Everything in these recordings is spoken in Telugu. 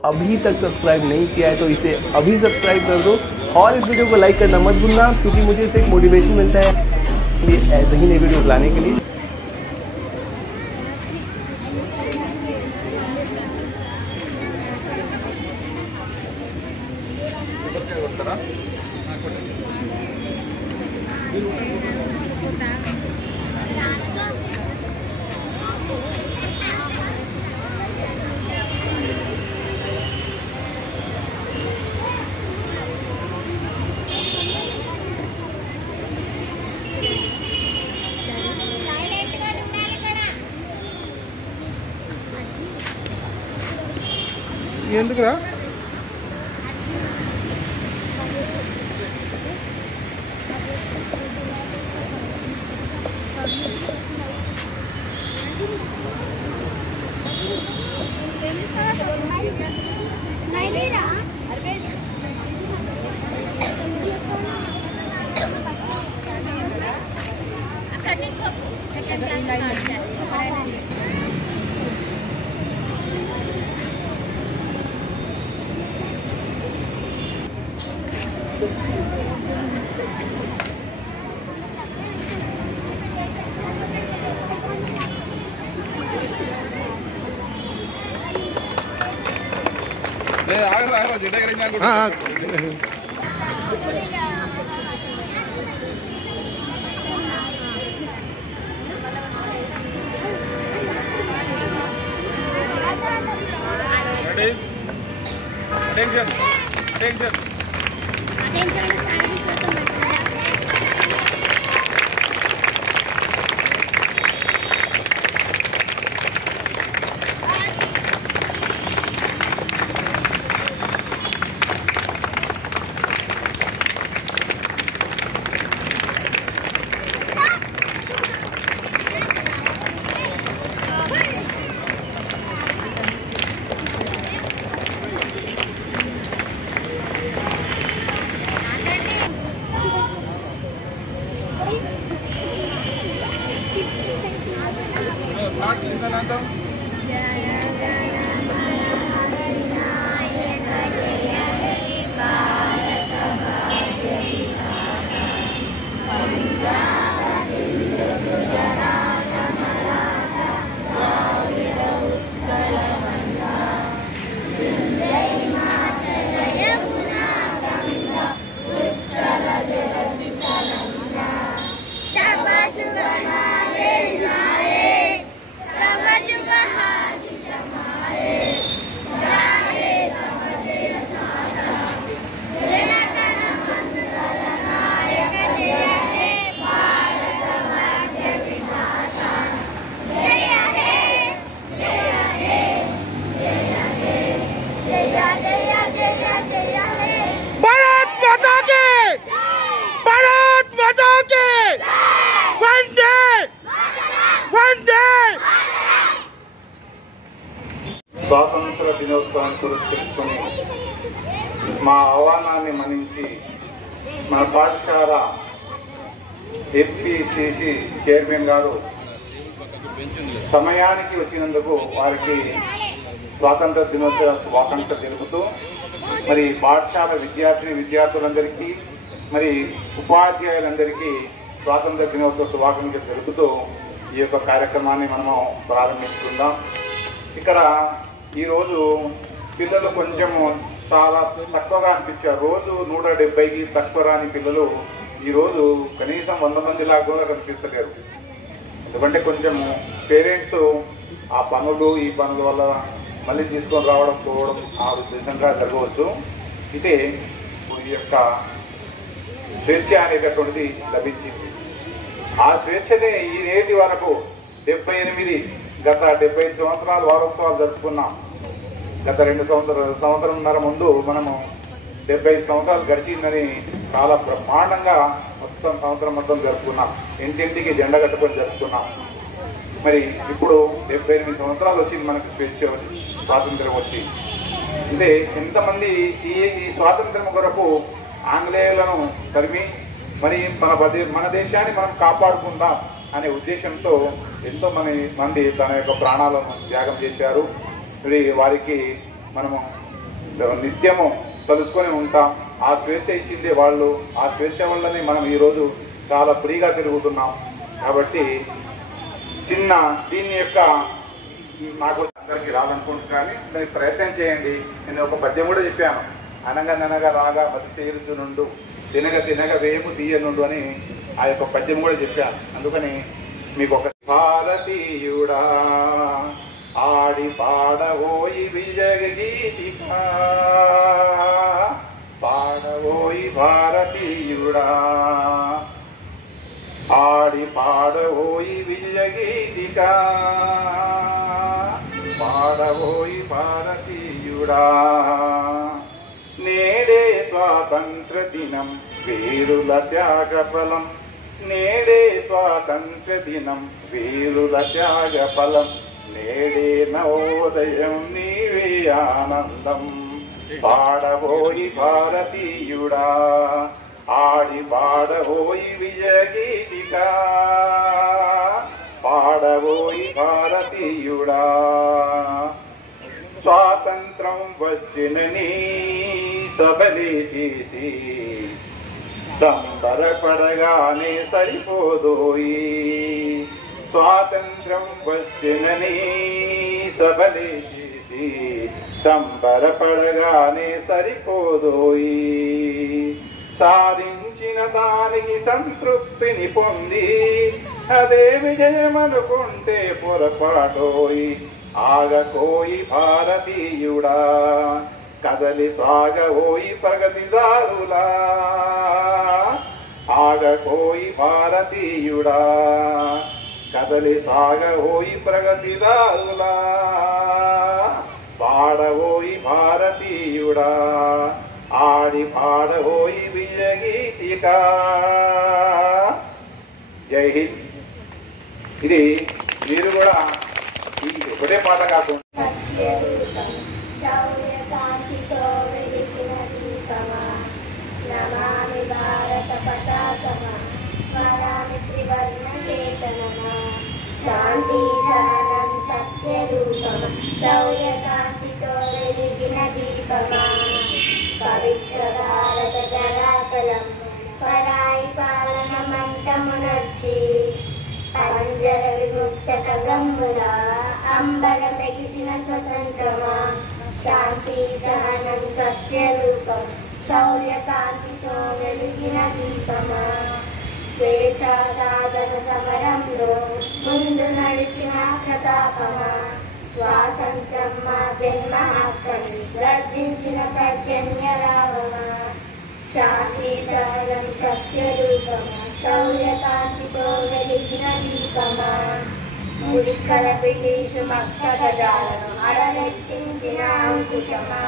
अभी तक सब्सक्राइब नहीं किया है तो इसे अभी सब्सक्राइब कर दो और इस वीडियो को लाइक करना मत भूलना, क्योंकि मुझे इससे एक मोटिवेशन मिलता है ये ऐसे ही नई वीडियोस लाने के लिए। ఎందుకురా స్వాతంత్ర దినోత్సవాన్ని పురస్కరించుకొని మా ఆహ్వానాన్ని మన్నించి మన పాఠశాల ఎస్పీసీసీ చైర్మన్ గారు సమయానికి వచ్చినందుకు వారికి స్వాతంత్ర దినోత్సవ శుభాకాంక్షలు తెలుపుతూ మరి పాఠశాల విద్యార్థులందరికీ మరి ఉపాధ్యాయులందరికీ స్వాతంత్ర దినోత్సవ శుభాకాంక్షలు తెలుపుతూ ఈ యొక్క కార్యక్రమాన్ని మనము ప్రారంభించుకుందాం. ఇక్కడ ఈరోజు పిల్లలు కొంచెము చాలా తక్కువగా అనిపించారు. రోజు 170కి తక్కువ రాని పిల్లలు ఈరోజు కనీసం 100 మంది లాగా కూడా కనిపిస్తలేరు. ఎందుకంటే కొంచెం పేరెంట్స్ ఆ పనులు ఈ పనుల వల్ల మళ్ళీ తీసుకొని రావడం పోవడం ఆ ఉద్దేశంగా జరగవచ్చు. అయితే ఈ యొక్క స్వేచ్ఛ అనేటటువంటిది లభించింది. ఆ స్వేచ్ఛనే ఈ నేటి వరకు 78 గత 75 సంవత్సరాలు వారోత్సవాలు జరుపుకున్నాం. గత 2 సంవత్సరంన్నర ముందు మనము 75 సంవత్సరాలు గడిచిందని చాలా బ్రహ్మాండంగా సంవత్సరం మొత్తం జరుపుకున్నాం. ఇంటింటికి జెండా కట్టుకొని జరుపుకున్నాం. మరి ఇప్పుడు 78 సంవత్సరాలు వచ్చింది మనకు స్వేచ్ఛ స్వాతంత్ర్యం వచ్చి. అంటే ఎంతమంది ఈ స్వాతంత్ర్యం కొరకు ఆంగ్లేయులను తరిమి మరి మన దేశాన్ని మనం కాపాడుకుందాం అనే ఉద్దేశంతో ఎంతో మంది తన యొక్క ప్రాణాలను త్యాగం చేశారు. మరి వారికి మనము నిత్యము కలుసుకొని ఉంటాం. ఆ స్వేచ్ఛ ఇచ్చిందే వాళ్ళు. ఆ స్వేచ్ఛ వల్లనే మనం ఈరోజు చాలా ఫ్రీగా తిరుగుతున్నాం. కాబట్టి దీని యొక్క నాకు అందరికీ రాదనుకుంటున్నాను, దానికి ప్రయత్నం చేయండి. నేను ఒక పద్యం కూడా చెప్పాను, అనగననగా రాగా మతి చేరుతు నుండు, తినగ తినగ వేము తీయనుండు అని ఆ యొక్క పద్యం కూడా చెప్పాను. అందుకని మీకు ఒక భారతీయుడా ఆడి పాడవోయి విజయ గీతిక, పాడవోయి భారతీయుడా ఆడి పాడవోయి విజయ గీతిక, పాడవోయి భారతీయుడా. నేడే స్వాతంత్ర దినం వీరుల త్యాగ ఫలం, నేడే స్వాతంత్ర దినం వీరుల త్యాగ ఫలం, నేడే నవోదయం నీవే ఆనందం. పాడవోయి భారతీయుడా ఆడి పాడవోయి విజయ గీతిక, పాడవోయి భారతీయుడా. స్వాతంత్రం వచ్చినని సబలే చేసి సంబరపడగానే సరిపోదోయి, స్వాతంత్రం వచ్చినని సబలే చేసి సంబరపడగానే సరిపోదోయి. సాధించిన దానికి సంతృప్తిని పొంది అదే విజయమనుకుంటే పొరపాటోయి. ఆగకోయి భారతీయుడా కదలి సాగవోయి ప్రగతిదారులా, ఆగకోయి భారతీయుడా కదలి సాగవోయి ప్రగతిదారులా. పాడవోయి భారతీయుడా ఆడి పాడవోయి విజయ గీతిక. జై హింద్. ఇది మీరు కూడా ఈ ఒకటే పాట కాకుండా నమామి భారత పతాకమా స్మరామి త్రివర్ణ చేతనమా, శాంతి సహనం సత్య రూపమా శౌర్య కాంతితో వెలిగిన దీపమా, పవిత్ర భారత ధరాతలం పరాయి పాలన మంటమునర్చి, పంజర విముక్త కగమ్ముల అంబర మెగిసిన స్వతంత్రమా, శాంతి సహనం సత్య రూపం శౌర్య కాంతితో వెలిగిన దీపమా, స్వేచ్ఛా సాధన సమరంలో ముందు నడిచిన ప్రతాపమా, స్వాతంత్రం మా జన్మ హక్కని గర్జించిన పర్జన్య రావమా, శాంతి సహనం సత్య రూపమా శౌర్య కాంతితో వెలిగిన దీపమా, ముడికల బ్రిటిషు మక్క గజాలను అడలెత్తించిన అంకుశమా,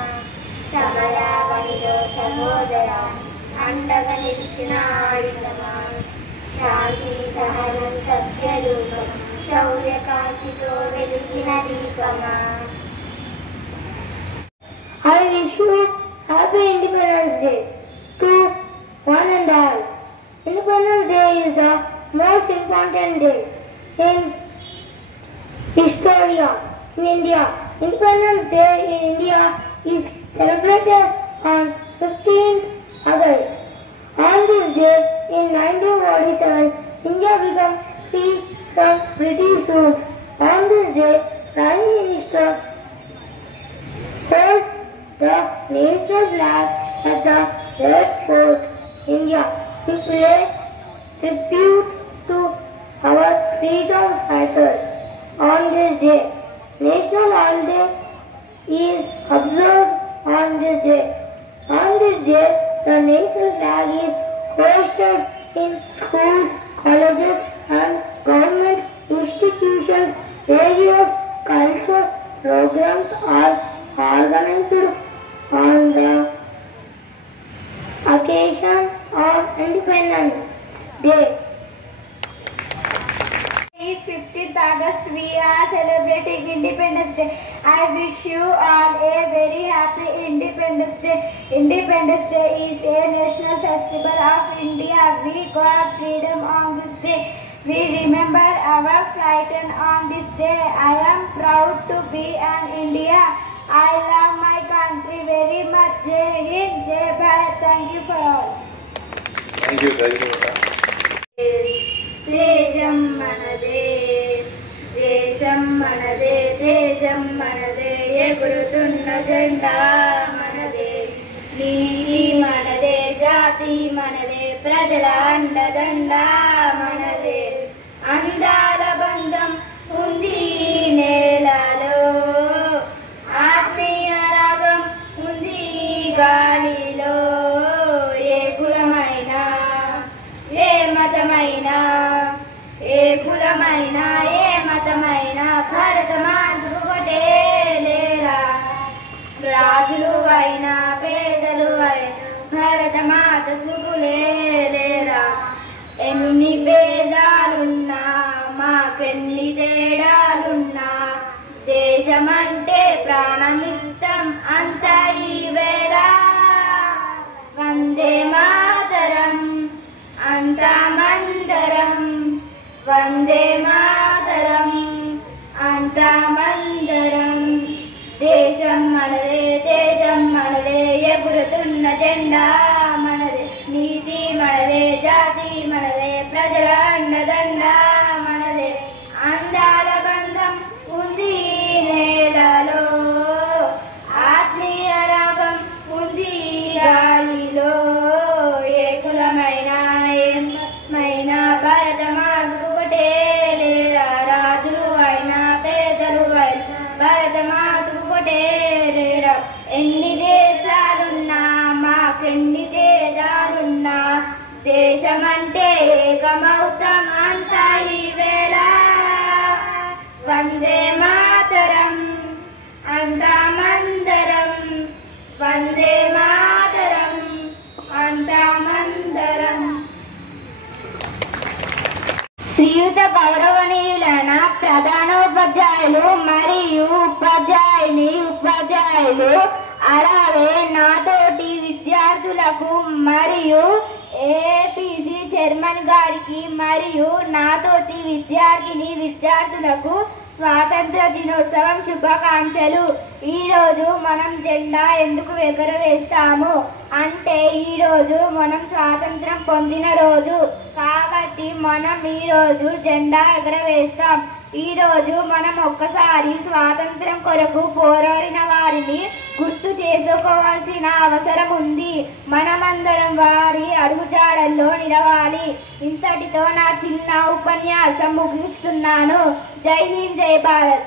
సమరావనిలో సహోదరాన్ని అండగా నిలిచిన ఆయుధమా, శాంతి సహనం సత్య రూపం శౌర్య కాంతితో వెలిగిన దీపమా. I wish you happy Independence Day to one and all. Independence Day is the most important day in Historia in India. Independence Day in India is celebrated on 15th August. On this day in 1947, India became free from British rule. On this day, Prime Minister holds the national flag at the Red Fort, India, to pay tribute to our freedom fighters. On this day, national holiday is observed on this day. On this day, the national flag is hoisted in schools, colleges and government institutions. Various cultural programs are organized on the occasion of Independence Day. Is 15th August, we are celebrating Independence Day. I wish you all a very happy Independence Day. Independence Day is a national festival of India. We got freedom on this day. We remember our fight on this day. I am proud to be an Indian. I love my country very thank you. దేశం మనదే, దేశం మనదే, దేశం మనదే, ఎగురుతున్న జెండా మనదే, నీతి మనదే, జాతి మనదే, ప్రజల అండదండ మనదే, అందాల బంధం ఉంది నేలలో, ఆత్మీయ రాగం ఉంది గాలిలో, ఏ కులమైనా ఏ మతమైనా, ఏ కులమైనా ఏ మతమైనా, భారతమాతకు ఒకటే లేరా, రాజులు అయినా పేదలు అయినా భారతమాత సుగులే లేరా, ఎన్ని భేదాలున్నా మాకెన్ని తేడాలున్నా, దేశమంటే ప్రాణమిస్తాం అంత ఈ వేళ, వందే మాతరం అంతమందరం, వందే మాతరం అంతమందరం, దేశం మనదే, దేశం మనదే, ఎగురుతున్న జెండా మనదే, నీతి మనదే, జాతి మనదే, ప్రజల అండదండ మనదే, అందాల బంధం ఉంది నేలలో, ఆత్మీయ రాగం ఉంది గాలిలో, ఏ కులమైనా ఏ మతమైనా భారతమాతకు ఒకటే లేరా, రాజులు అయినా పేదలు అయినా భారతమాతకు ఒకటే లేరా, ఎన్ని దేశాలున్నా మాకెన్ని తేడాలున్నా, దేశమంటే ఏకమౌతం అంతా ఈ వేళ, వందే మాతరం అంతమందరం, వందే మాతరం అంతమందరం. శ్రీయుత గౌరవనీయులైన ప్రధానోపాధ్యాయులు మరియు ఉపాధ్యాయులు, అలాగే నాతోటి విద్యార్థులకు మరియు ఏపీసీ చైర్మన్ గారికి మరియు నాతోటి విద్యార్థులకు స్వాతంత్ర దినోత్సవం శుభాకాంక్షలు. ఈరోజు మనం జెండా ఎందుకు ఎగరవేస్తాము అంటే, ఈరోజు మనం స్వాతంత్రం పొందిన రోజు కాబట్టి మనం ఈరోజు జెండా ఎగరవేస్తాం. ఈరోజు మనం ఒక్కసారి స్వాతంత్రం కొరకు పోరాడిన వారిని గుర్తు చేసుకోవాల్సిన అవసరం ఉంది. మనమందరం వారి అడుగుజాడల్లో నిలవాలి. ఇంతటితో నా చిన్న ఉపన్యాసం ముగిస్తున్నాను. జై హింద్, జై భారత్.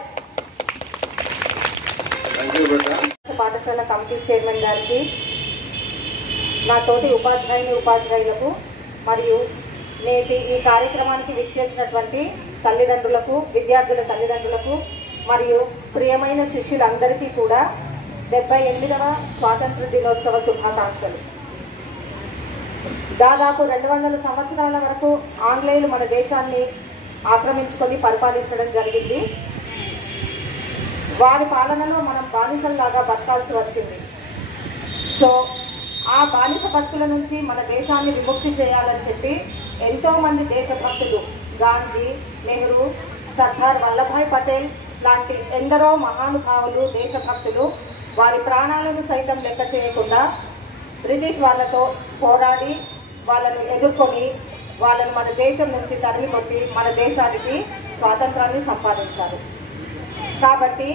పాఠశాల కమిటీ చైర్మన్ గారికి, నా తోటి ఉపాధ్యాయులకు మరియు నేటి ఈ కార్యక్రమానికి విచ్చేసినటువంటి తల్లిదండ్రులకు, విద్యార్థుల తల్లిదండ్రులకు మరియు ప్రియమైన శిష్యులందరికీ కూడా 78వ స్వాతంత్ర దినోత్సవ శుభాకాంక్షలు. దాదాపు 200 సంవత్సరాల వరకు ఆంగ్లేయులు మన దేశాన్ని ఆక్రమించుకొని పరిపాలించడం జరిగింది. వారి పాలనలో మనం బానిసల్లాగా బతకాల్సి వచ్చింది. సో ఆ బానిస బతుకుల నుంచి మన దేశాన్ని విముక్తి చేయాలని చెప్పి ఎంతోమంది దేశభక్తులు, గాంధీ, నెహ్రూ, సర్దార్ వల్లభాయ్ పటేల్ లాంటి ఎందరో మహానుభావులు, దేశభక్తులు వారి ప్రాణాలను సైతం లెక్క చేయకుండా బ్రిటిష్ వాళ్ళతో పోరాడి వాళ్ళను ఎదుర్కొని వాళ్ళను మన దేశం నుంచి తరిమికొట్టి మన దేశానికి స్వాతంత్రాన్ని సంపాదించారు. కాబట్టి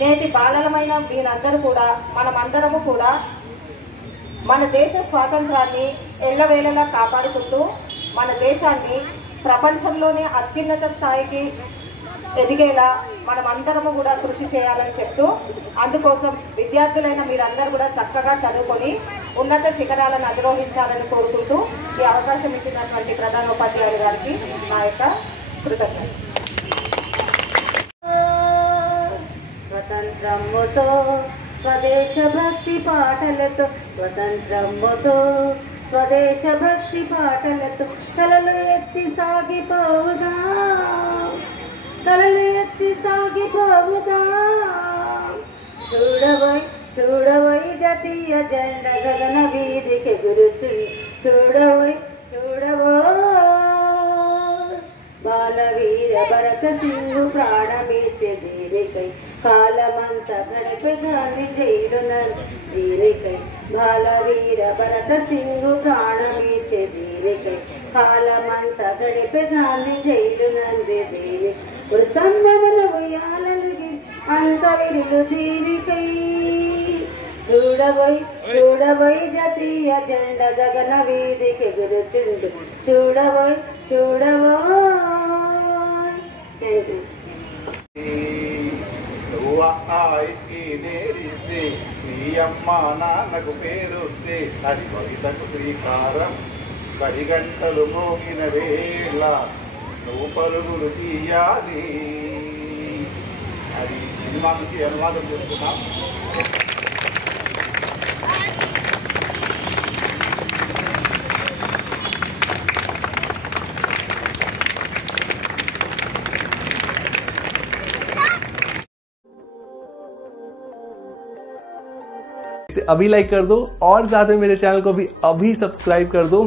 నేటి బాలలమైన వీరందరూ కూడా, మనమందరము కూడా మన దేశ స్వాతంత్రాన్ని ఎల్లవేళలా కాపాడుకుంటూ మన దేశాన్ని ప్రపంచంలోనే అత్యున్నత స్థాయికి ఎదిగేలా మనమందరము కూడా కృషి చేయాలని చెప్తూ, అందుకోసం విద్యార్థులైన మీరందరూ కూడా చక్కగా చదువుకొని ఉన్నత శిఖరాలను అధిరోహించాలని కోరుకుంటూ ఈ అవకాశం ఇచ్చినటువంటి ప్రధానోపాధ్యాయులు గారికి నా యొక్క కృతజ్ఞతలు. స్వతంత్రముతో స్వదేశభక్తి పాటలతో, స్వతంత్రముతో స్వదేశభక్తి పాటలతో కలలు ఎత్తి సాగిపోవుగా, కలలు ఎత్తి సాగిపోవుగా. చూడబోయ్ చూడబోయ్ జాతీయ జెండ గగన వీధికి గురుచు, చూడబోయ్ బాలవీర భరత సింగు ప్రాణమిచ్చే దేవికై కాలమంతా గడిపే గాంధీ జైలున దీనికై బాలవీర భరత సింగు ప్రాణమిచ్చే దీనికై కాలమంతా గడిపే గాంధీ జైలు నంది దీని సంభవన ఉయ్యాలకి అంత విరులు దీనికై చూడబోయ్ చూడబోయ్ జాతీయ జెండా గగన వీధికి ఎగురుచుండు చూడబోయ్ చూడబోయ్. నేరిస్తే నీ అమ్మ నాన్నకు పేరుస్తే అది కవితకు శ్రీకారం గడిగంటలు మోగిన వేళ నువ్వు పరుగులు తీయాలి. అది సినిమా నుంచి అనువాదం చేస్తున్నాం. इसे अभी लाइक कर दो और साथ में मेरे चैनल को भी अभी सब्सक्राइब कर दो।